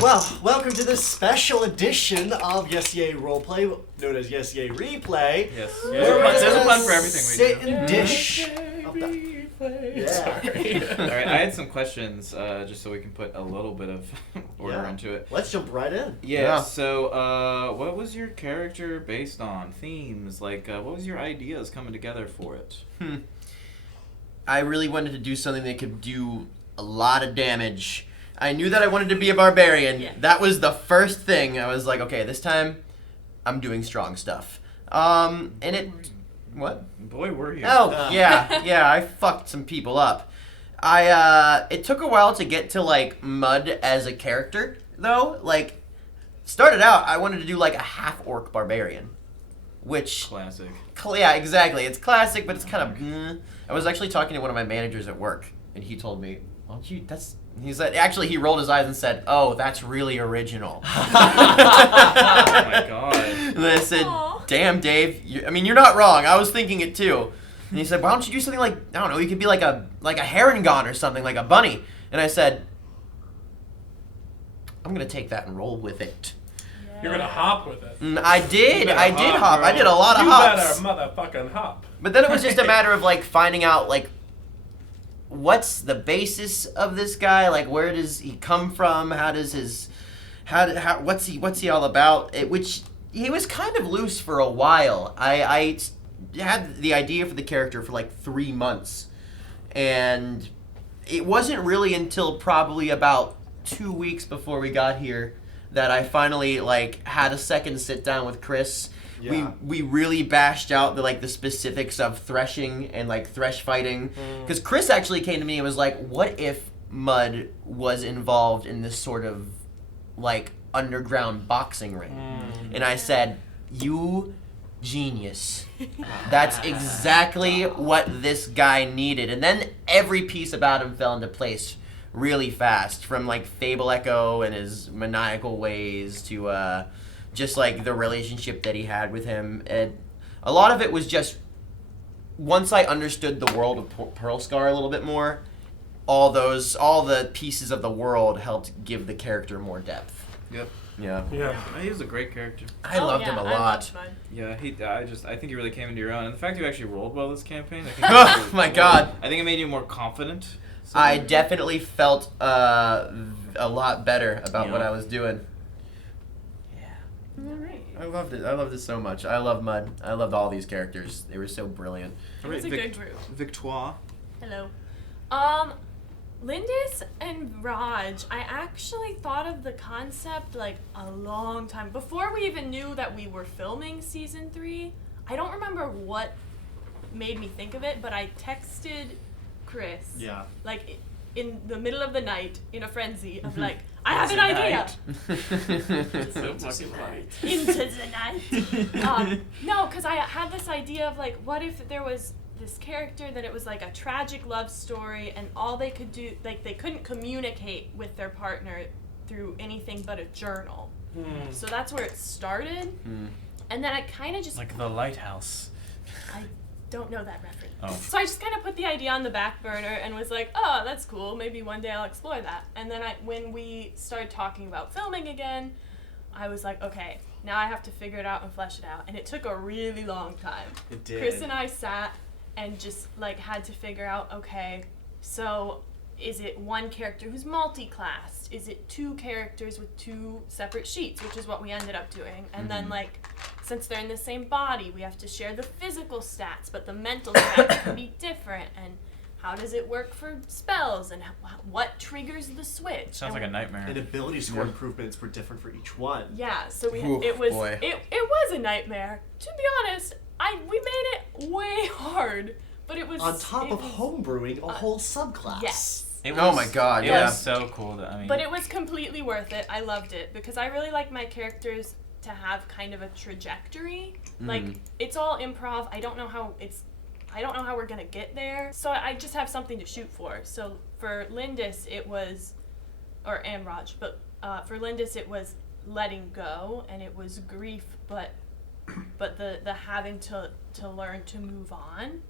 Well, welcome to this special edition of Yes Yay Roleplay, known as Yes Yay Replay. Yes. There's a fun for everything we sit do. and dish. Yeah. Sorry. Alright, I had some questions, just so we can put a little bit of order Yeah. into it. Let's jump right in. Yeah, so, what was your character based on? Themes? Like, what was your ideas coming together for it? I really wanted to do something that could do a lot of damage. I knew that I wanted to be a barbarian. Yeah. That was the first thing. I was like, okay, this time I'm doing strong stuff. And it... What? Boy, were you. Oh, yeah, I fucked some people up. It took a while to get to, like, Mud as a character, though. Like, started out, I wanted to do, like, a half-orc barbarian. Which... Classic. Yeah, exactly. It's classic, but it's kind of... I was actually talking to one of my managers at work, and he told me, why don't you... He said... Actually, he rolled his eyes and said, oh, that's really original. Oh my god. And I said, Aw. damn, Dave. You're not wrong. I was thinking it, too. And he said, why don't you do something like... I don't know, you could be like a Herringon or something, like a bunny. And I said, I'm going to take that and roll with it. You're gonna hop with it. I did. You better I did hop. bro. I did a lot of you hops. You better motherfucking hop. But then it was just a matter of, like, finding out, like, what's the basis of this guy? Like, where does he come from? How does his... what's he all about? Which, he was kind of loose for a while. I had the idea for the character for, like, 3 months. And it wasn't really until probably about 2 weeks before we got here that I finally, like, had a second sit down with Chris. Yeah. We really bashed out the specifics of threshing and, like, thresh fighting. Because Chris actually came to me and was like, what if Mud was involved in this sort of, like, underground boxing ring? And I said, you genius. That's exactly what this guy needed. And then every piece about him fell into place really fast, from, like, Fable Echo and his maniacal ways to just, like, the relationship that he had with him. And a lot of it was just, once I understood the world of Pearl Scar a little bit more, all the pieces of the world helped give the character more depth. Yep. Yeah. Yeah. He was a great character. I loved him a I lot. loved Mud. Yeah, I think you really came into your own. And the fact you actually rolled well this campaign, I think Oh my god. I think it made you more confident. So- I definitely felt a lot better about what I was doing. Yeah. Alright. I loved it. I loved it so much. I love Mud. I loved all these characters. They were so brilliant. It was a good group. Victoire. Hello. Lindis and Raj, I actually thought of the concept like a long time before we even knew that we were filming season 3. I don't remember what made me think of it, but I texted Chris. Yeah. Like in the middle of the night in a frenzy of like, I have an idea. So fucking funny. Into the night. No, because I had this idea of like, what if there was this character that it was like a tragic love story, and all they could do, like they couldn't communicate with their partner through anything but a journal. So that's where it started. And then I kind of just Like the lighthouse. I don't know that reference. Oh. So I just kind of put the idea on the back burner and was like, oh, that's cool. Maybe one day I'll explore that. And then when we started talking about filming again, I was like, okay, now I have to figure it out and flesh it out. And it took a really long time. It did. Chris and I sat and just like had to figure out, okay, so is it one character who's multi-classed? Is it 2 characters with 2 separate sheets, which is what we ended up doing? And then like, since they're in the same body, we have to share the physical stats, but the mental stats can be different. And how does it work for spells? And what triggers the switch? Sounds like a nightmare. And ability score improvements were different for each one. Yeah, so Oof, it was boy. it was a nightmare. To be honest, we made it way hard, but it was On top it of was- homebrewing a whole subclass. Yes. Oh my god, It yeah. was so cool. But it was completely worth it. I loved it because I really like my characters to have kind of a trajectory. Like it's all improv. I don't know how we're gonna get there. So I just have something to shoot for. So for Lindis it was, and Raj, but for Lindis it was letting go, and it was grief, but the having to learn to move on.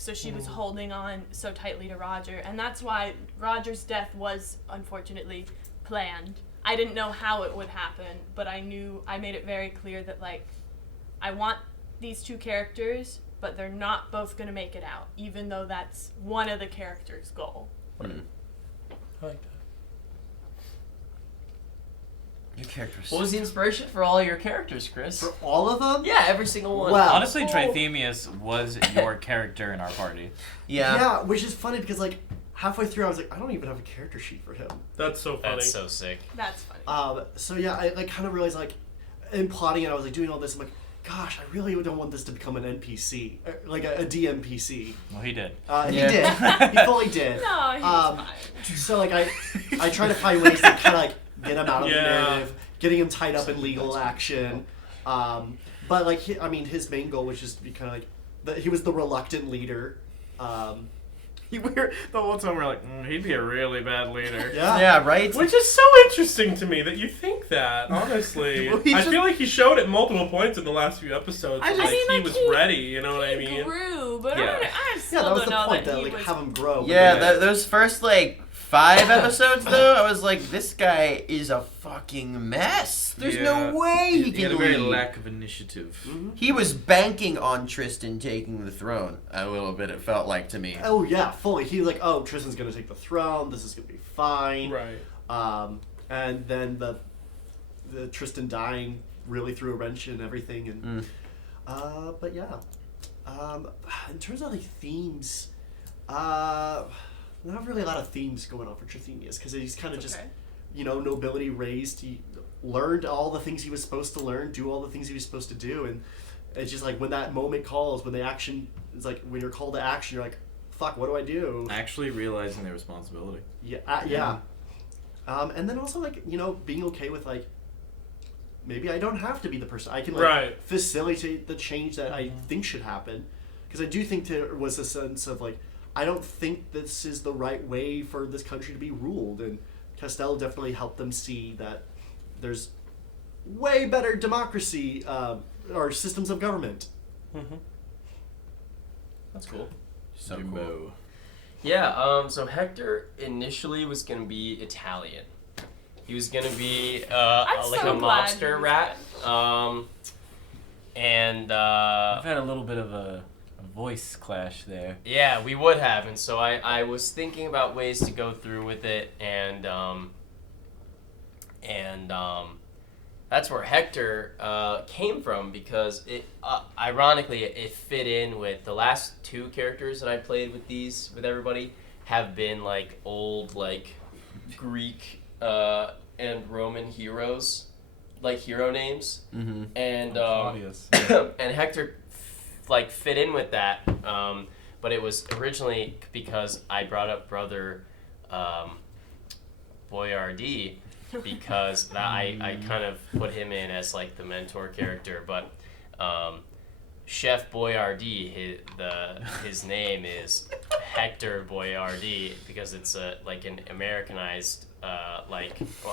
So she was holding on so tightly to Roger, and that's why Roger's death was unfortunately planned. I didn't know how it would happen, but I made it very clear that, like, I want these two characters, but they're not both going to make it out, even though that's one of the characters' goal. I like that. Your characters. What was the inspiration for all your characters, Chris? For all of them? Yeah, every single one. Wow. Honestly, Trithemius was your character in our party. Yeah. Yeah, which is funny because, like, halfway through I was like, I don't even have a character sheet for him. That's so funny. That's so sick. That's funny. So yeah, I like kind of realized, like, in plotting it, I was like doing all this. I'm like, gosh, I really don't want this to become an NPC, like a DMPC. Well, he did. He did. He fully did. No, he's fine. So like I try to find ways to kind of like get him out of the Yeah. narrative, getting him tied up in legal action. But like his main goal was just to be kind of like he was the reluctant leader. The whole time we're like, he'd be a really bad leader. Yeah. Yeah, right? Which is so interesting to me that you think that, honestly. Well, he I just- feel like he showed at multiple points in the last few episodes. I that, just- like, I mean, he like, was ready, you know what I He mean? grew, but Yeah. I still Yeah, that was don't the know point. that That he like was. have him grow. Yeah, Yeah. those first, like, 5 episodes, though, I was like, this guy is a fucking mess. There's Yeah. no way he He had can a very lead. lack of initiative. He was banking on Tristan taking the throne. A little bit, it felt like to me. Oh yeah, fully. He was like, oh, Tristan's gonna take the throne. This is gonna be fine. Right. And then the Tristan dying really threw a wrench in everything. And but yeah, in terms of like themes, not really a lot of themes going on for Trithemius because he's kind of just nobility raised. He learned all the things he was supposed to learn, do all the things he was supposed to do, and it's just like when that moment calls, when the action is like when you're called to action, you're like, fuck, what do I do? Actually realizing their responsibility. Yeah. And then also like being okay with like maybe I don't have to be the person. I can like Right. facilitate the change that I think should happen, because I do think there was a sense of like I don't think this is the right way for this country to be ruled, and Castell definitely helped them see that there's way better democracy or systems of government. That's cool. So Jimbo. cool. Yeah, so Hector initially was going to be Italian. He was going to be I'm like so a glad mobster he rat. And I've had a little bit of a voice clash there. yeah, we would have. And so I was thinking about ways to go through with it, and that's where Hector came from, because it ironically it fit in with the last 2 characters that I played with everybody have been like old like Greek and Roman heroes, like hero names, and Claudius. and Hector like fit in with that, but it was originally because I brought up brother Boyardee, because I kind of put him in as like the mentor character, but Chef Boyardee, his name is Hector Boyardee, because it's like an Americanized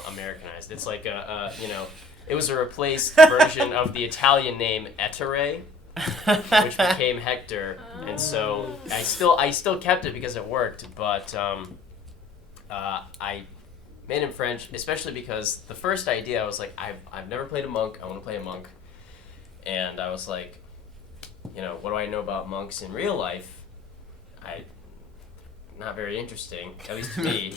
Americanized. It's like it was a replaced version of the Italian name Ettore, which became Hector, and so I still kept it because it worked, but I made him French, especially because the first idea I was like, I've never played a monk, I want to play a monk, and I was like, what do I know about monks in real life? Not very interesting, at least to me,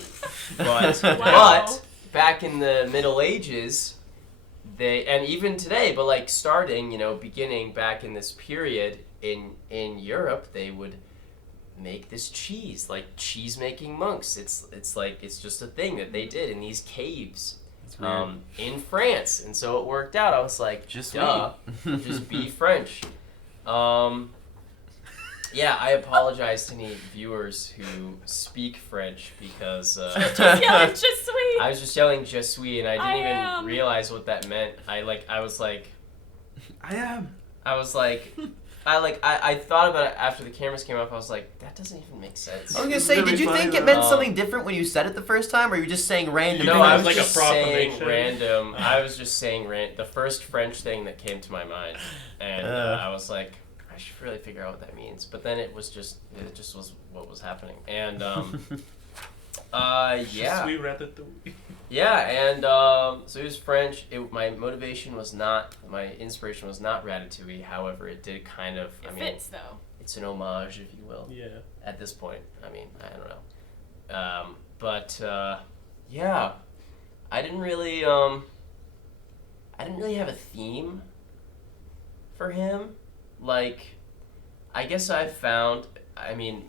but Wow. but back in the Middle Ages, and even today, but like starting, beginning back in this period in Europe, they would make this cheese, like cheese making monks. It's just a thing that they did in these caves That's weird. in France, and so it worked out. I was like, Just duh, just be French. Yeah, I apologize to any viewers who speak French, because Just yelling, just sweet. I was just yelling "je suis" and I didn't I even am. realize what that meant. I was like, I thought about it after the cameras came off. I was like, that doesn't even make sense. I was gonna It's say, really did you funny think it though. meant something different when you said it the first time, or you were just saying random You No, think I it was was like a just saying proclamation? random. I was just saying the first French thing that came to my mind, and I was like, I should really figure out what that means. But then it just was what was happening, and yeah. Sweet ratatouille. Yeah, and so he was French. My inspiration was not Ratatouille. However, it did kind of. It fits though. It's an homage, if you will. Yeah. At this point, I mean, I don't know, but yeah, I didn't really have a theme for him. Like, I guess I found. I mean,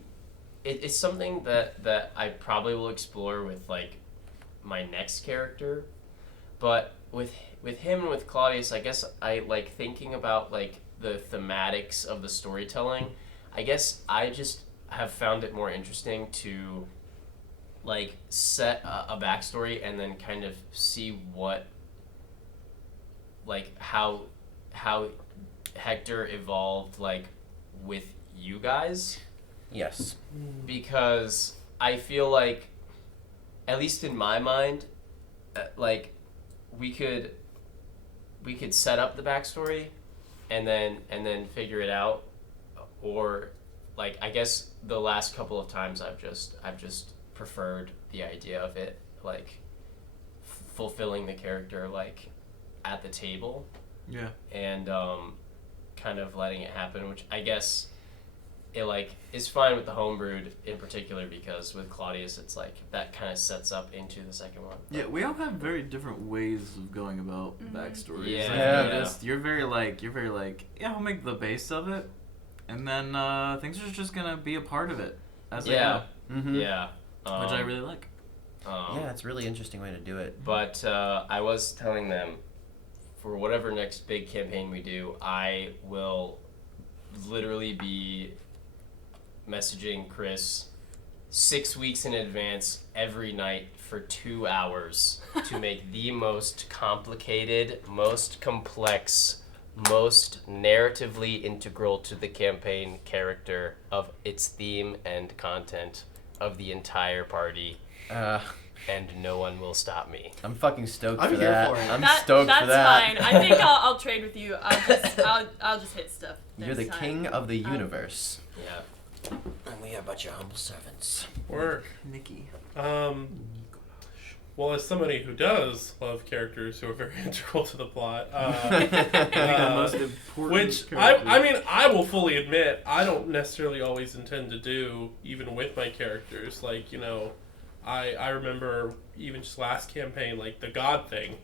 it's something that I probably will explore with like my next character, but with him and with Claudius, I guess I like thinking about like the thematics of the storytelling. I guess I just have found it more interesting to like set a backstory and then kind of see what like how Hector evolved like with you guys. Yes. Because I feel like, at least in my mind, like we could set up the backstory and then figure it out, or like I guess the last couple of times I've just preferred the idea of it like fulfilling the character like at the table. Yeah. And kind of letting it happen, which I guess it like is fine with the homebrewed in particular, because with Claudius it's like that kind of sets up into the second one. Yeah, we all have very different ways of going about backstories. Yeah. I've noticed you're very like, yeah, I'll make the base of it, and then things are just gonna be a part of it as they go. Mm-hmm. Yeah. Which I really like. Yeah, it's a really interesting way to do it. But I was telling them, for whatever next big campaign we do, I will literally be messaging Chris 6 weeks in advance every night for 2 hours to make the most complicated, most complex, most narratively integral to the campaign character of its theme and content of the entire party. And no one will stop me. I'm fucking stoked I'm for here that. for it. I'm That's stoked for that. fine. I think I'll trade with you. I'll just hit stuff. You're the next time. king of the universe. Yeah. And we are but your humble servants. Work. Nikki. Well, as somebody who does love characters who are very integral to the plot, the most important which I mean, I will fully admit, I don't necessarily always intend to do, even with my characters. Like, you know, I remember even just last campaign, like the God thing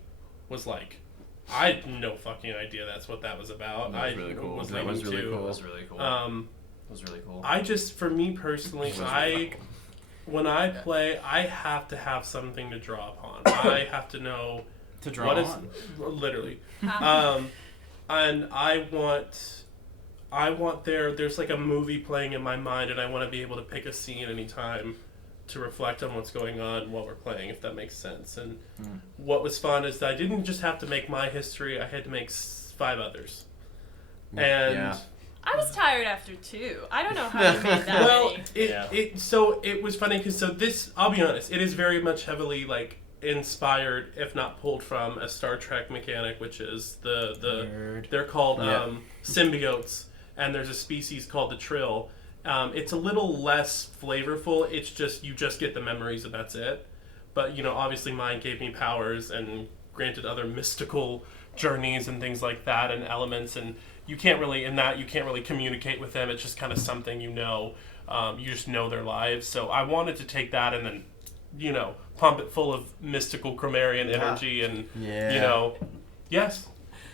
was like, I had no fucking idea that's what that was about. That was really cool. Was That was leading really to- It was really cool. It was really cool. I just, for me personally, when I play, I have to have something to draw upon. I have to know To draw what is on. literally, and I want there's like a movie playing in my mind, and I want to be able to pick a scene anytime to reflect on what's going on while we're playing, if that makes sense. And what was fun is that I didn't just have to make my history; I had to make 5 others, and. Yeah. I was tired after 2. I don't know how you made that Well, many. so it was funny because this, I'll be honest, it is very much heavily like inspired, if not pulled from, a Star Trek mechanic, which is they're called symbiotes, and there's a species called the Trill. It's a little less flavorful. It's just you just get the memories and that's it. But you know, obviously, mine gave me powers and granted other mystical journeys and things like that, and elements and. You can't really communicate with them. It's just kind of something you know. You just know their lives. So I wanted to take that and then, you know, pump it full of mystical Cromarian energy and, you know, yes,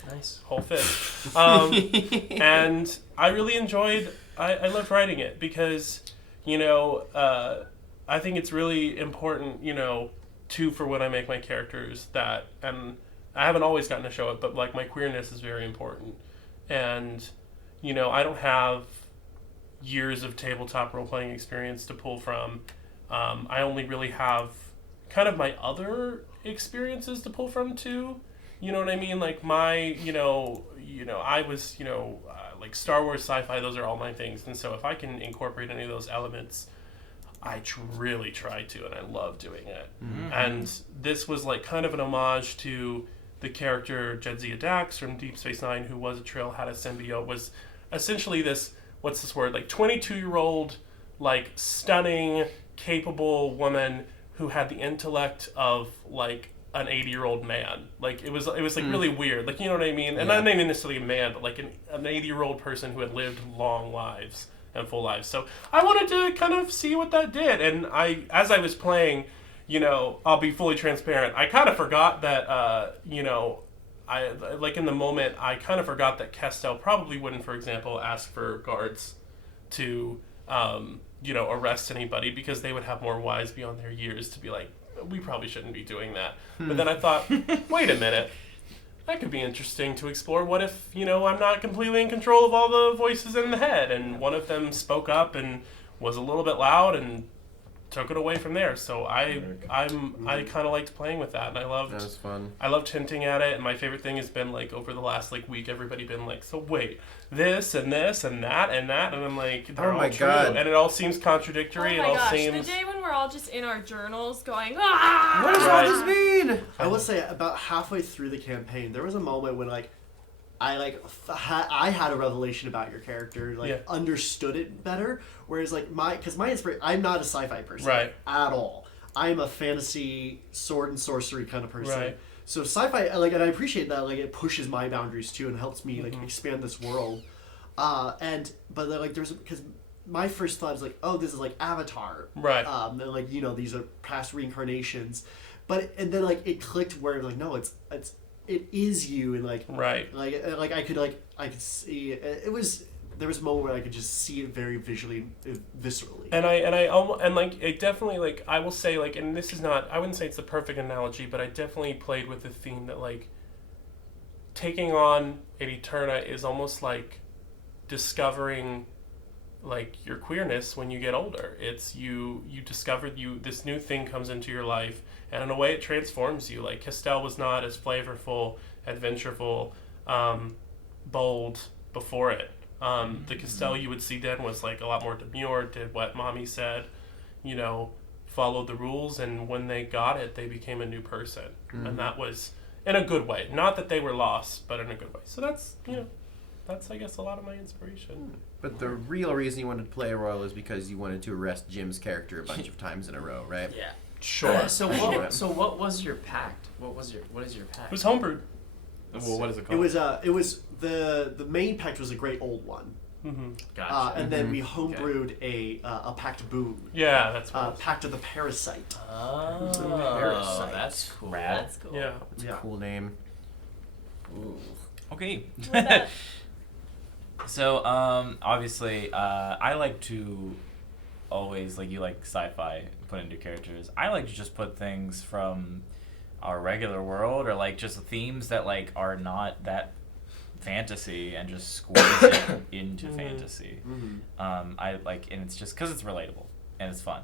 Nice. whole fish. And I really enjoyed. I loved writing it because, you know, I think it's really important, you know, too, for when I make my characters that, and I haven't always gotten to show it, but like my queerness is very important. And, you know, I don't have years of tabletop role-playing experience to pull from. I only really have kind of my other experiences to pull from, too. You know what I mean? Like, my, I was, like Star Wars, sci-fi, those are all my things. And so if I can incorporate any of those elements, I really try to, and I love doing it. Mm-hmm. And this was, like, kind of an homage to... the character Jadzia Dax from Deep Space Nine, who was a Trill, had a symbiote, was essentially this, what's this word, like 22-year-old, like stunning, capable woman who had the intellect of like an 80-year-old man. Like it was like really weird. Like, you know what I mean? And not even necessarily a man, but like an 80-year-old person who had lived long lives and full lives. So I wanted to kind of see what that did. And as I was playing, you know, I'll be fully transparent. I kind of forgot that, you know, I like in the moment, I kind of forgot that Castell probably wouldn't, for example, ask for guards to, you know, arrest anybody, because they would have more wise beyond their years to be like, we probably shouldn't be doing that. But then I thought, wait a minute, that could be interesting to explore. What if, you know, I'm not completely in control of all the voices in the head, and one of them spoke up and was a little bit loud and took it away from there. So I kind of liked playing with that, and I loved. That was fun. I loved hinting at it, and my favorite thing has been like over the last like week, everybody been like, so wait, this and this and that, and I'm like, they're all true, and it all seems contradictory. Oh my it all gosh, seems. the day when we're all just in our journals going, ah! What does all this mean? I will say about halfway through the campaign, there was a moment when like I had a revelation about your character, like understood it better. Whereas like my inspiration, I'm not a sci-fi person at all. I'm a fantasy sword and sorcery kind of person. Right. So sci-fi, like, and I appreciate that, like, it pushes my boundaries too and helps me like expand this world. But like there's, because my first thought is like, oh, this is like Avatar, right? And like, you know, these are past reincarnations, and then like it clicked where like, no, it is you, and like like I could see it was. There was a moment where I could just see it very visually, viscerally. And like it definitely, like, I will say, like, and this is not, I wouldn't say it's the perfect analogy, but I definitely played with the theme that like taking on an Eterna is almost like discovering like your queerness when you get older. It's you discover this new thing comes into your life, and in a way it transforms you. Like Castell was not as flavorful, adventureful, bold before it. The Castell you would see then was like a lot more demure, did what mommy said, you know, followed the rules, and when they got it, they became a new person. And that was in a good way. Not that they were lost, but in a good way. So that's, you know, that's, I guess, a lot of my inspiration. But the real reason you wanted to play a royal is because you wanted to arrest Jim's character a bunch of times in a row, right? Yeah. Sure. So what was your pact? What is your pact? It was homebrewed. Well, what is it called? It was the main pact was a great old one. Gotcha. And then we homebrewed a pact boon. Yeah, that's right. Pact of the Parasite. Oh, Parasite. that's cool. Rad. That's cool. Yeah. It's a cool name. Ooh. Okay. With that, So, obviously, I like to always, like, you like sci-fi, put into characters. I like to just put things from our regular world, or, like, just themes that, like, are not that fantasy, and just squeeze it into fantasy. I like, and it's just because it's relatable, and it's fun.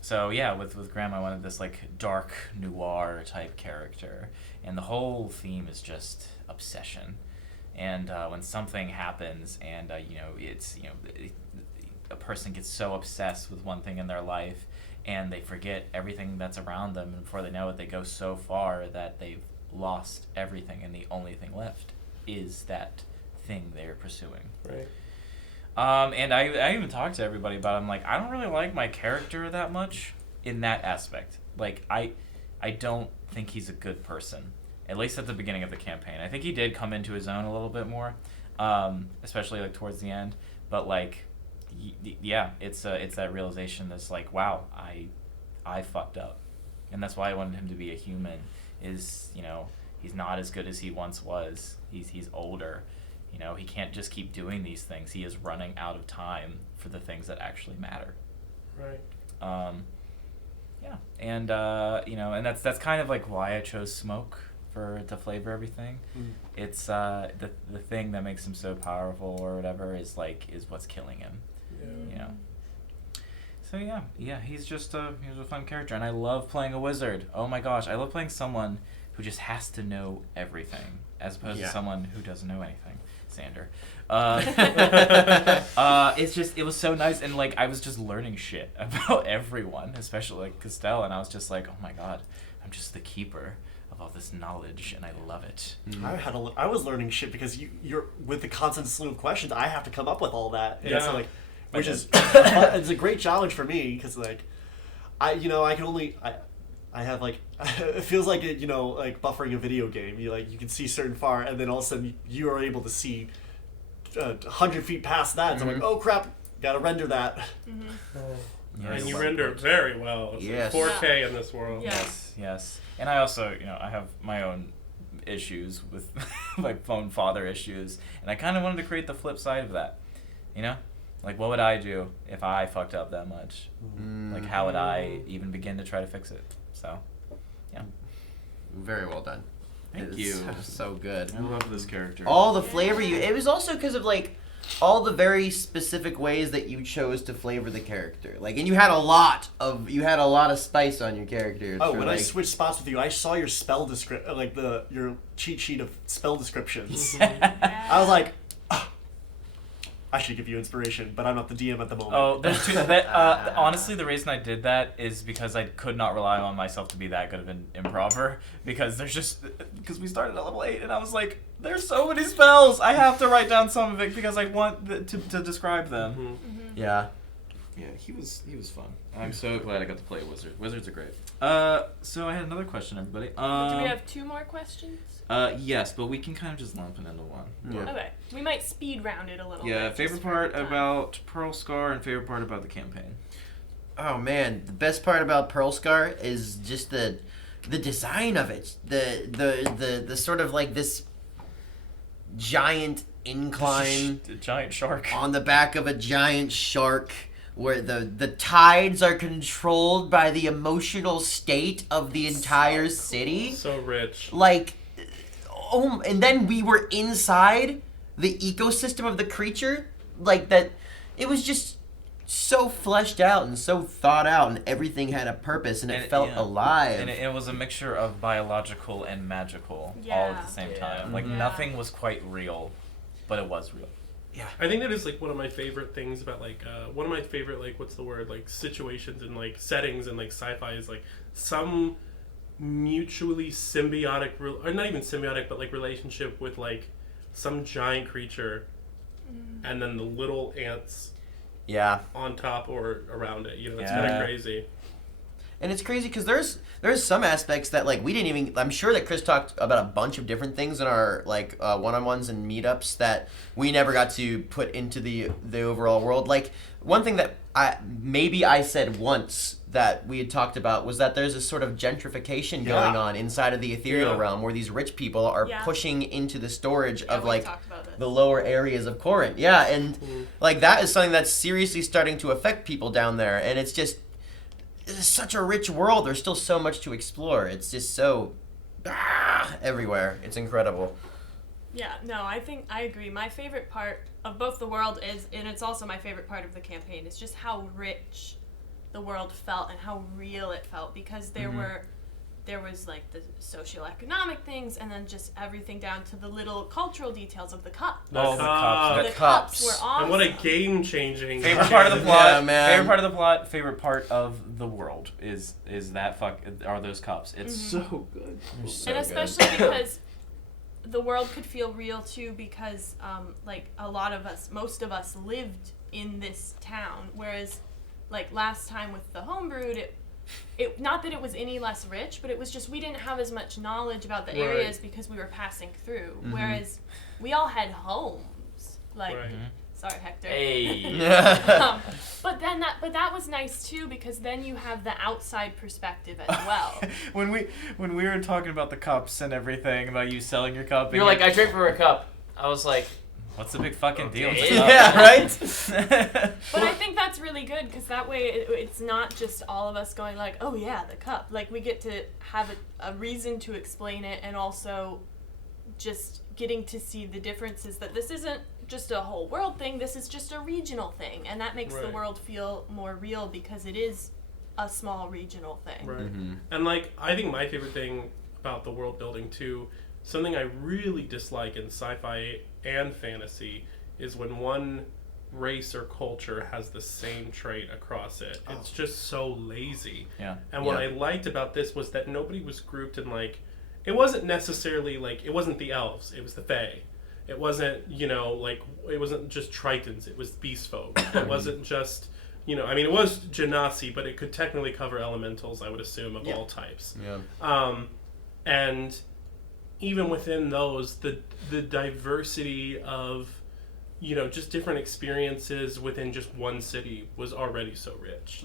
So, yeah, with Graham, I wanted this, like, dark noir type character, and the whole theme is just obsession. And when something happens, and you know, it's, you know, a person gets so obsessed with one thing in their life, and they forget everything that's around them, and before they know it, they go so far that they've lost everything, and the only thing left is that thing they're pursuing. Right. And I even talked to everybody about it. I'm like, I don't really like my character that much in that aspect. Like, I don't think he's a good person. At least at the beginning of the campaign. I think he did come into his own a little bit more, especially like towards the end. But like, yeah, it's that realization that's like, wow, I fucked up, and that's why I wanted him to be a human. Is, you know, he's not as good as he once was. He's older. You know, he can't just keep doing these things. He is running out of time for the things that actually matter. Right. Yeah, and you know, and that's kind of like why I chose smoke to flavor everything. It's the thing that makes him so powerful or whatever is what's killing him. You know. So yeah, he's a fun character, and I love playing a wizard. Oh my gosh, I love playing someone who just has to know everything as opposed to someone who doesn't know anything. Sander. It was so nice, and like I was just learning shit about everyone, especially like Castell, and I was just like, oh my god, I'm just the keeper of all this knowledge, and I love it. I was learning shit because you're with the constant slew of questions. I have to come up with all that. And so like, which is it's a great challenge for me because like I can only I have like it feels like it, like buffering a video game. You can see certain far, and then all of a sudden you are able to see 100 feet past that. So I'm like, oh crap, gotta render that. And you render very well. It's Yes. 4K in this world. Yes. And I also, I have my own issues with my phone father issues, and I kind of wanted to create the flip side of that. Like, what would I do if I fucked up that much? Like, how would I even begin to try to fix it? So, yeah. Very well done. Thank It's you. So good. I love this character. All the flavor it was also because of like all the very specific ways that you chose to flavor the character. Like, and you had a lot of spice on your character. Oh, when I switched spots with you, I saw your spell your cheat sheet of spell descriptions. I was like, I should give you inspiration, but I'm not the DM at the moment. Oh, there's two. Honestly, the reason I did that is because I could not rely on myself to be that good of an improver. Because because we started at level 8, and I was like, there's so many spells. I have to write down some of it because I want to describe them. Yeah. Yeah, he was fun. I'm so glad I got to play a wizard. Wizards are great. So I had another question, everybody. Do we have 2 more questions? Yes, but we can kind of just lump it into one. Yeah. Okay. We might speed round it a little bit. Yeah, just favorite for part time. about Pearl Scar and favorite part about the campaign. Oh man, the best part about Pearl Scar is just the design of it. The sort of like this giant incline The giant shark. on the back of a giant shark, where the tides are controlled by the emotional state of the entire city. So rich. Like, and then we were inside the ecosystem of the creature, like that. It was just so fleshed out and so thought out, and everything had a purpose, and it felt alive. And it was a mixture of biological and magical all at the same time. Like, nothing was quite real, but it was real. Yeah. I think that is like one of my favorite things about like one of my favorite like situations and like settings and like sci-fi is like some mutually symbiotic or not even symbiotic but like relationship with like some giant creature and then the little ants on top or around it. It's kind of crazy. And it's crazy because there's some aspects that like we didn't even. I'm sure that Chris talked about a bunch of different things in our like one-on-ones and meetups that we never got to put into the overall world. Like one thing that I said once that we had talked about was that there's a sort of gentrification going on inside of the ethereal realm where these rich people are pushing into the storage of like the lower areas of Corinth. Yeah, and like that is something that's seriously starting to affect people down there, and it's just. It's such a rich world. There's still so much to explore. It's just so everywhere. It's incredible. Yeah, no, I think I agree. My favorite part of both the world is, and it's also my favorite part of the campaign, is just how rich the world felt and how real it felt, because there was like the socioeconomic things and then just everything down to the little cultural details of the cup. The cups. The cups were awesome. And what a game-changing Favorite part of the plot. Yeah, man. Favorite part of the plot. Favorite part of the world is that are those cups. It's so good. So and especially because the world could feel real too, because like most of us lived in this town, whereas like last time with the homebrewed, it not that it was any less rich, but it was just we didn't have as much knowledge about the areas because we were passing through. Whereas we all had homes. Like, sorry, Hector. Hey. But that was nice too, because then you have the outside perspective as well. when we were talking about the cups and everything, about you selling your cup, You're like, I drink from a cup. I was like, what's the big fucking deal? With the Okay. cup? Yeah, right? But I think that's really good, because that way it's not just all of us going like, oh yeah, the cup. Like, we get to have a reason to explain it, and also just getting to see the differences, that this isn't just a whole world thing, this is just a regional thing. And that makes the world feel more real, because it is a small regional thing. Right. And like, I think my favorite thing about the world building too, something I really dislike in sci-fi and fantasy, is when one race or culture has the same trait across it. It's just so lazy. Yeah. And what I liked about this was that nobody was grouped in like, it wasn't necessarily like, it wasn't the elves, it was the fae. It wasn't, like, it wasn't just Tritons, it was beast folk. It wasn't just I mean, it was Genasi, but it could technically cover elementals, I would assume, of all types. Yeah. And even within those, the diversity of, just different experiences within just one city was already so rich.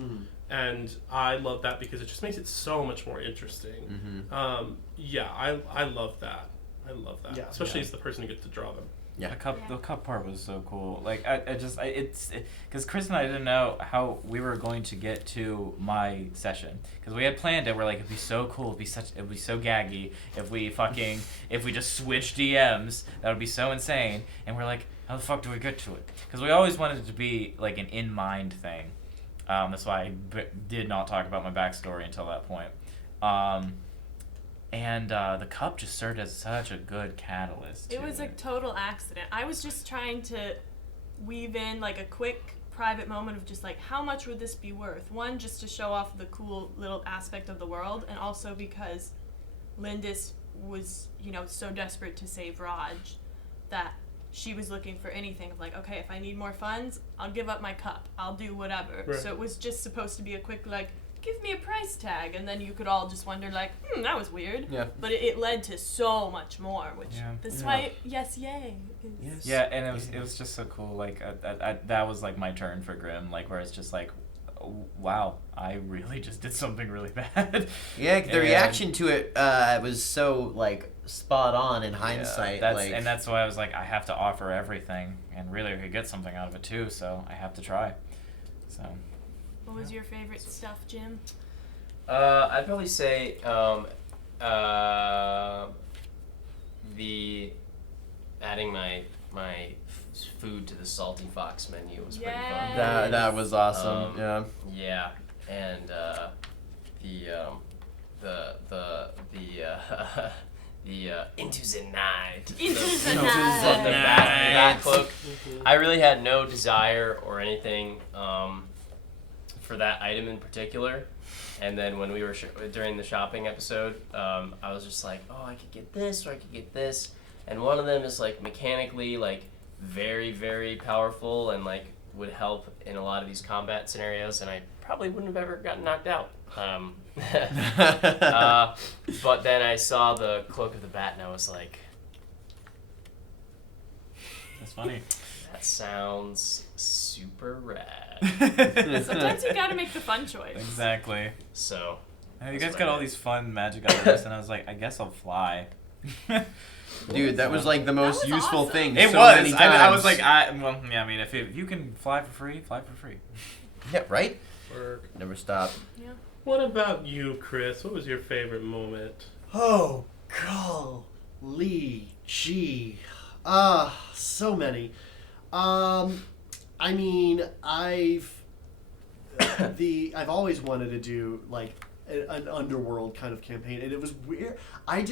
And I love that because it just makes it so much more interesting. I love that. I love that. Especially as the person who gets to draw them. Yeah. The cup part was so cool. Like it's because Chris and I didn't know how we were going to get to my session because we had planned it. We're like, it'd be so cool. It'd be so gaggy if we just switched DMs. That would be so insane. And we're like, how the fuck do we get to it? Because we always wanted it to be like an in mind thing. That's why I did not talk about my backstory until that point. And the cup just served as such a good catalyst. It was a total accident. I was just trying to weave in like a quick private moment of just like, how much would this be worth? One, just to show off the cool little aspect of the world, and also because Lindis was, so desperate to save Raj that she was looking for anything of like, okay, if I need more funds, I'll give up my cup. I'll do whatever. Right. So it was just supposed to be a quick like, give me a price tag, and then you could all just wonder like, that was weird. Yeah. But it led to so much more, which that's why yay. Yes. Yeah, and it was just so cool. Like that was like my turn for Grimm, like where it's just like, oh, wow, I really just did something really bad. Yeah, the reaction to it was so like spot on in hindsight. That's why I was like, I have to offer everything, and really I could get something out of it too. So I have to try. So. What was your favorite stuff, Jim? I'd probably say the adding my food to the Salty Fox menu was pretty fun. That was awesome. Yeah, and the Into the Night. Into the the Night. back cloak. I really had no desire or anything for that item in particular. And then when we were during the shopping episode, I was just like, oh, I could get this or I could get this. And one of them is like mechanically like very, very powerful and like would help in a lot of these combat scenarios, and I probably wouldn't have ever gotten knocked out. But then I saw the Cloak of the Bat and I was like, That's funny. that sounds super rad. Sometimes you gotta make the fun choice. Exactly. So Hey, you guys got all these fun magic items, and I was like, I guess I'll fly. Dude, that was like the most was useful awesome. thing. It so was. Many times. I was like, if you can fly for free, fly for free. yeah, right. Work. Never stop. Yeah. What about you, Chris? What was your favorite moment? Oh, golly gee. So many. I mean, I've always wanted to do like an underworld kind of campaign, and it was weird. I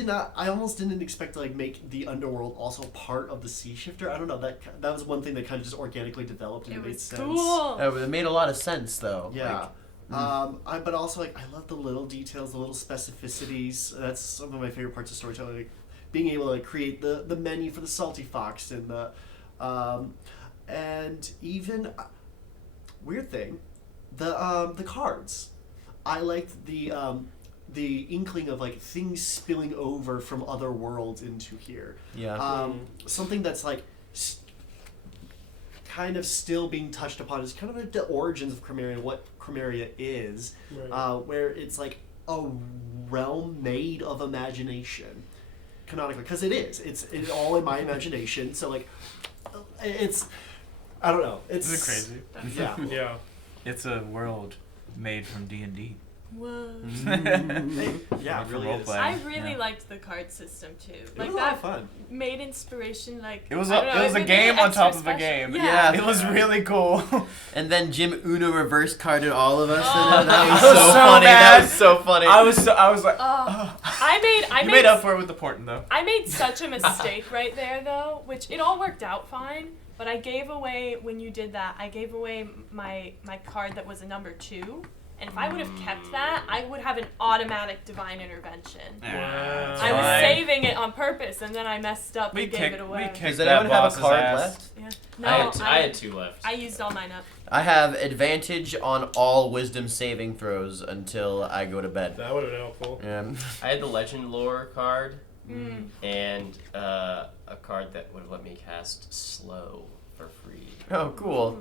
almost didn't expect to like make the underworld also part of the Sea Shifter. I don't know, that was one thing that kind of just organically developed and It made was sense. cool. It made a lot of sense, though. Yeah. But also like I love the little details, the little specificities. That's some of my favorite parts of storytelling. Like, being able to like, create the menu for the Salty Fox and the and even weird thing, the cards. I liked the inkling of like things spilling over from other worlds into here. Yeah. Something that's like kind of still being touched upon is kind of like the origins of Chromeria and what Chromeria is, Right. where it's like a realm made of imagination, canonically, because it's all in my imagination. So like, it's I don't know. It's Isn't it crazy? Yeah. Yeah. It's a world made from D&D. Whoa. Yeah, it really is. roleplay. I really Yeah. liked the card system too. It Like was a lot that of fun. made inspiration like It was I don't know, it was a made game it on extra top of a special. game. Yeah. It was really cool. And then Jim Uno reverse carded all of us. Oh. And that was I was so so funny. mad. That was so funny. I was like, I you made up for it with the portent though. I made such a mistake right there, though, which it all worked out fine. But I gave away, when you did that, I gave away my card that was a number 2. And if I would have kept that, I would have an automatic divine intervention. Wow. I was Fine. saving it on purpose, and then I messed up and gave it away. Does anyone have a card left? Yeah. No, I had 2 left. I used all mine up. I have advantage on all wisdom saving throws until I go to bed. That would have been helpful. Yeah. I had the legend lore card Mm. and a card that would have let me cast slow for free. Oh, cool.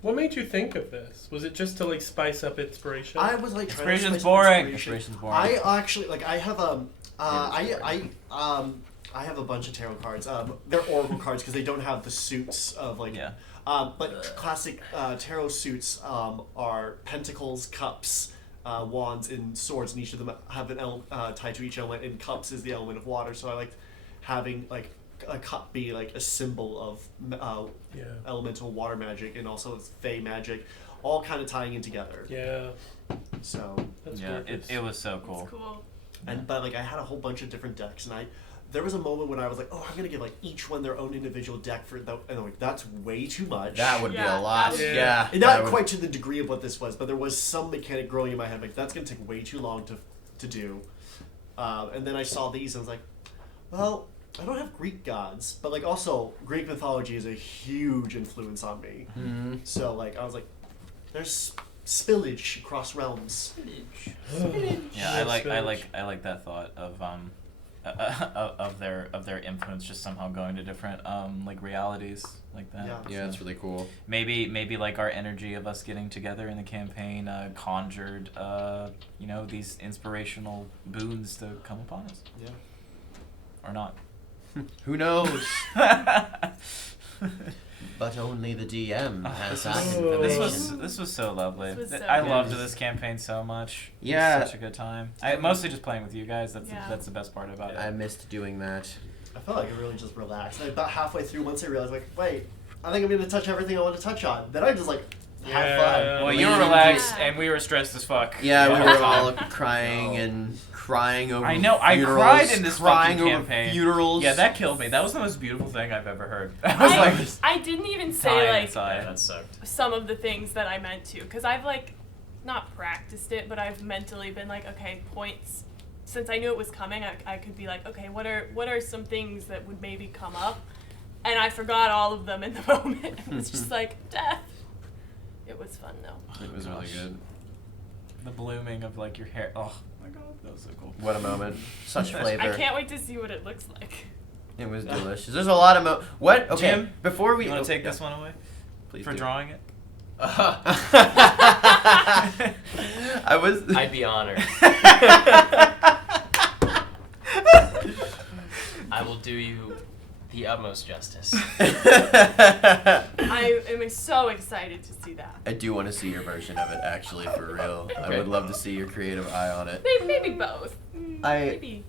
What made you think of this? Was it just to like spice up inspiration? I was like trying to Inspiration's spice up boring. inspiration. Inspiration's boring. I actually like I have I have a bunch of tarot cards. They're oracle cards because they don't have the suits of like. Yeah. But classic tarot suits are pentacles, cups, wands, and swords, and each of them have an tied to each element. And cups is the element of water, so I liked having like a cup be like a symbol of elemental water magic and also fey magic, all kind of tying in together. Yeah. So That's Yeah, gorgeous. it was so cool. That's cool. and but like I had a whole bunch of different decks, and there was a moment when I was like, oh, I'm gonna give like each one their own individual deck for that, and I'm like, that's way too much. That would be Yeah, a lot. that would- Yeah. And that not would- quite to the degree of what this was, but there was some mechanic growing in my head. Like that's gonna take way too long to do. And then I saw these, and I was like, well, I don't have Greek gods, but like also Greek mythology is a huge influence on me. Mhm. So like I was like, there's spillage across realms. Yeah, I like that thought of their influence just somehow going to different like realities like that. Yeah. Yeah, that's really cool. Maybe like our energy of us getting together in the campaign conjured these inspirational boons to come upon us. Yeah. Or not. Who knows? But only the DM has that information. This was so lovely. This was so I good. loved this campaign so much. It was Yeah. such a good time. I mostly just playing with you guys. Yeah. That's the best part about I it. missed doing that. I felt like I really just relaxed. Like, about halfway through, once I realized, like, wait, I think I'm gonna touch everything I want to touch on. Then I just like have Yeah. fun. Well, you were Lean relaxed into- and we were stressed as fuck. Yeah, we the were whole time. all crying and crying over I know, I funerals, cried in this crying fucking over campaign. funerals. Yeah, that killed me. That was the most beautiful thing I've ever heard. I was like I didn't even say dying like inside. That sucked. some of the things that I meant to, because I've like not practiced it, but I've mentally been like, okay, points. Since I knew it was coming, I could be like, okay, what are some things that would maybe come up, and I forgot all of them in the moment. It was just like death. It was fun though. It was really good. The blooming of like your hair. Oh my god, that was so cool. What a moment. Such flavor. I can't wait to see what it looks like. It was delicious. There's a lot of what? Okay, Jim, before we You want to take this one away please for do. drawing it? I was. I'd be honored. I will do you the utmost justice. I am so excited to see that. I do want to see your version of it, actually, for real. I Okay. would love to see your creative eye on it. Maybe both. Maybe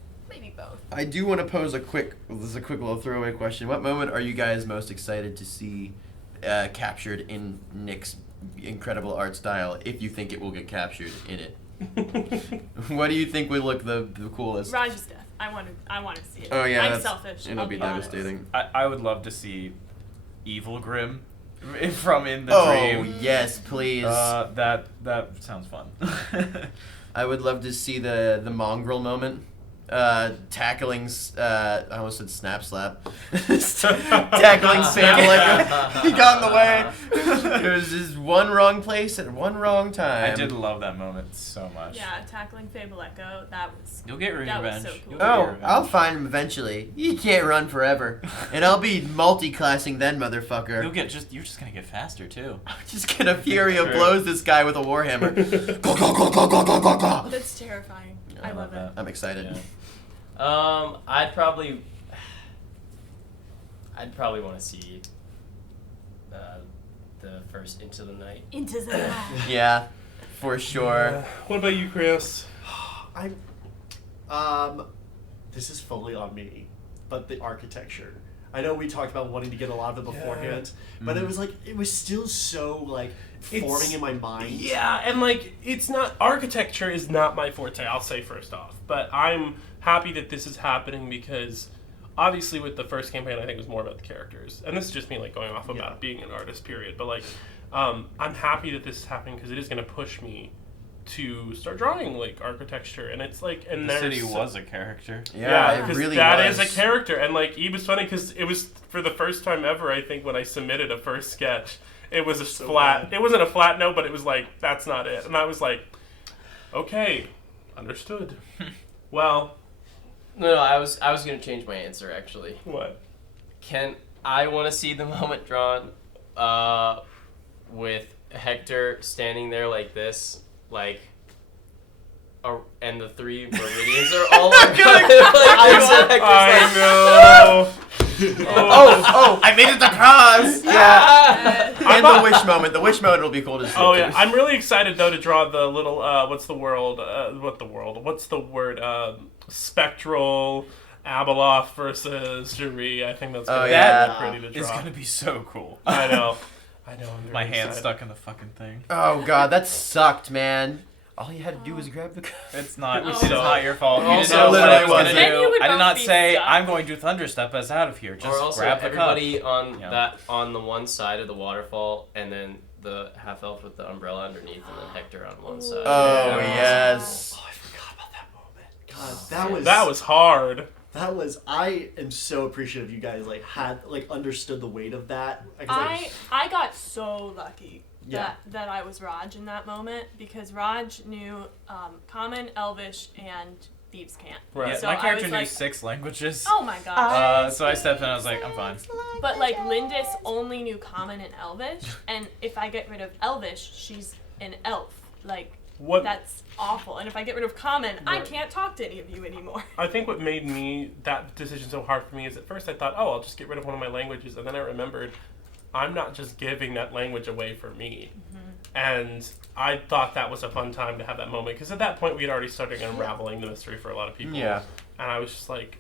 both. I do want to pose this is a quick little throwaway question. What moment are you guys most excited to see captured in Nick's incredible art style, if you think it will get captured in it? What do you think would look the coolest? Raj's death. I want to see it. Oh yeah, I'm that's- selfish. It'll I'll be honest. devastating. I would love to see Evil Grim from In the Oh Dream. yes, please. That sounds fun. I would love to see the mongrel moment. Tackling, I almost said snap slap. Tackling Sam like he got in the way. It was just one wrong place at one wrong time. I did love that moment so much. Yeah, tackling Fable Echo. That was. You'll get That was revenge. so cool. You'll get Oh, revenge. I'll find him eventually. You can't run forever, and I'll be multi-classing then, motherfucker. You're just gonna get faster too. I'm just gonna Furia True. blows this guy with a warhammer. Go, go, go, go, go, go, go, go. That's terrifying. I love it. that. I'm excited. Yeah. I'd probably want to see the first Into the Night. Into the night. Yeah, for sure. Yeah. What about you, Chris? This is fully on me, but the architecture. I know we talked about wanting to get a lot of it beforehand, but it was like it was still so like forming in my mind. Yeah, and like it's not architecture is not my forte. I'll say first off, but I'm happy that this is happening because obviously with the first campaign, I think it was more about the characters, and this is just me like going off about being an artist, period. But like, I'm happy that this is happening because it is going to push me to start drawing like architecture, and it's like and The there's city was a character. Yeah, it 'cause really that was. is a character, and like it was funny because it was for the first time ever, I think, when I submitted a first sketch, it was a So flat. bad. It wasn't a flat no, but it was like that's not it. And I was like, okay, understood. Well, No, I was gonna change my answer actually. what? I want to see the moment drawn with Hector standing there like this, like, and the 3 meridians are all on I know. Oh, I made it across. Yeah. Uh, And the wish moment. The wish moment will be cool to see. Oh yeah, too. I'm really excited though to draw the little what's the word? Spectral Abeloth versus Juri. I think that's gonna Oh, be yeah. really pretty to It's draw. gonna be so cool. I know. I'm very My hand's excited. stuck in the fucking thing. Oh god, that sucked, man. All you had to do was grab the. It's not. Oh. It's not your fault. You Oh, didn't no, know what I literally was gonna wasn't. Then you do. would I did both not be say stuck. I'm going to thunderstep us out of here. Just Or also grab the cup. everybody on Yeah. on the one side of the waterfall, and then the half elf with the umbrella underneath, and then Hector on one side. Oh Yeah. yes. Oh, I forgot about that moment. God, That was hard. that was. I am so appreciative you guys understood the weight of that. 'Cause I got so lucky Yeah. that I was Raj in that moment because Raj knew Common, Elvish, and Thieves' Cant. Right. Yeah, So my I character was knew like, 6 languages. oh my gosh. So I stepped in. I was like, I'm fine. But like Lindis only knew Common and Elvish, and if I get rid of Elvish, she's an elf. Like What that's awful. And if I get rid of Common, I Right. can't talk to any of you anymore. I think what made that decision so hard for me is at first I thought, oh, I'll just get rid of one of my languages, and then I remembered I'm not just giving that language away for me. And I thought that was a fun time to have that moment because at that point we had already started unraveling the mystery for a lot of people. Yeah. And I was just like,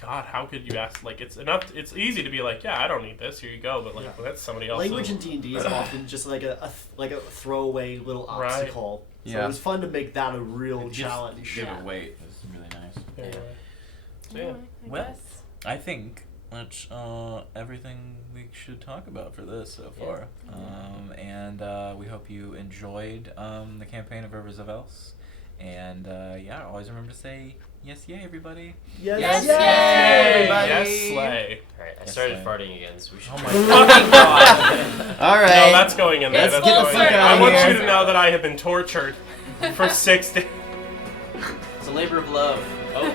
God, how could you ask? Like, it's enough. It's easy to be like, yeah, I don't need this. Here you go. But like, well, that's somebody else. language in D&D is often just like a throwaway little Right. obstacle. So Yeah. it was fun to make that a real Just challenge. Give Yeah. it weight. It was really nice. Yeah. Yeah. So, yeah. Anyway, I Well, guess. I think that's everything we should talk about for this so far. And we hope you enjoyed the campaign of Rivers of Else. And yeah, always remember to say yes, yay, everybody. Yes, Yes, yay! yay! everybody. Yes, slay. All right, I Yes, started sir. farting again, so we should. Oh my fucking god. All right. No, that's going in there. Let's That's get the going fuck in. out I of want here. you to know that I have been tortured for 6 days. It's a labor of love. Oh.